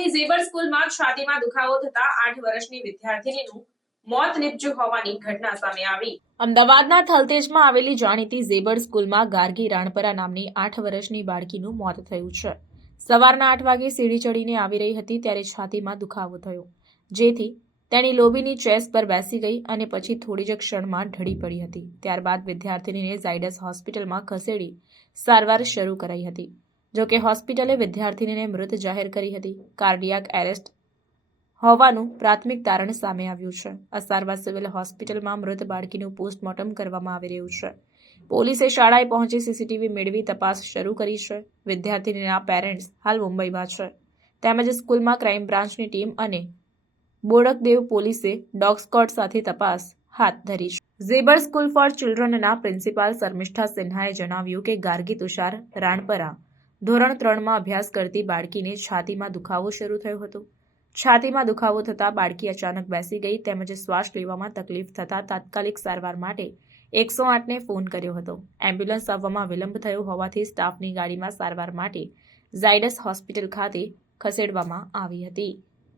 અમદાવાદની ઝેબર સ્કૂલમાં છાતીમાં દુખાવો થતા આઠ વર્ષની વિદ્યાર્થીનીનું મોત નિપજ્યું હોવાની ઘટના સામે આવી. અમદાવાદના થલતેજમાં આવેલી જાણીતી ઝેબર સ્કૂલમાં ગાર્ગી રાણપરા નામની આઠ વર્ષની બાળકીનું મોત થયું છે. સવારના આઠ વાગે સીડી ચડીને આવી રહી હતી ત્યારે છાતીમાં દુખાવો થયો. જેથી તેણી લોબીની ચેસ પર બેસી ગઈ અને પછી થોડી જ ક્ષણમાં ઢળી પડી હતી. ત્યારબાદ વિદ્યાર્થીનીને ઝાયડસ હોસ્પિટલમાં ખસેડી સારવાર શરૂ કરાઈ હતી. જોકે હોસ્પિટલે વિદ્યાર્થીનીને મૃત જાહેર કરી હતી. કાર્ડિયાક એરેસ્ટ હોવાનું પ્રાથમિક તારણ સામે આવ્યું છે. અસારવા સિવિલ હોસ્પિટલમાં મૃત બાળકીનું પોસ્ટમોર્ટમ કરવામાં આવી રહ્યું છે. પોલીસે શાળાએ પહોંચી સીસીટીવી મેળવી તપાસ શરૂ કરી છે. વિદ્યાર્થીનીના પેરેન્ટ્સ હાલ મુંબઈમાં છે. તેમજ સ્કૂલમાં ક્રાઇમ બ્રાન્ચની ટીમ અને બોડકદેવ પોલીસે ડોગ સ્કોડ સાથે તપાસ હાથ ધરી છે. ઝેબર સ્કૂલ ફોર ચિલ્ડ્રનના પ્રિન્સિપાલ શર્મિષ્ઠા સિન્હાએ જણાવ્યું કે ગાર્ગી તુષાર રાણપરા ધોરણ ત્રણમાં અભ્યાસ કરતી બાળકીને છાતીમાં દુખાવો શરૂ થયો હતો. છાતીમાં દુખાવો થતાં બાળકી અચાનક બેસી ગઈ તેમજ શ્વાસ લેવામાં તકલીફ થતાં તાત્કાલિક સારવાર માટે એકસો આઠને ફોન કર્યો હતો. એમ્બ્યુલન્સ આવવામાં વિલંબ થયો હોવાથી સ્ટાફની ગાડીમાં સારવાર માટે ઝાયડસ હોસ્પિટલ ખાતે ખસેડવામાં આવી હતી.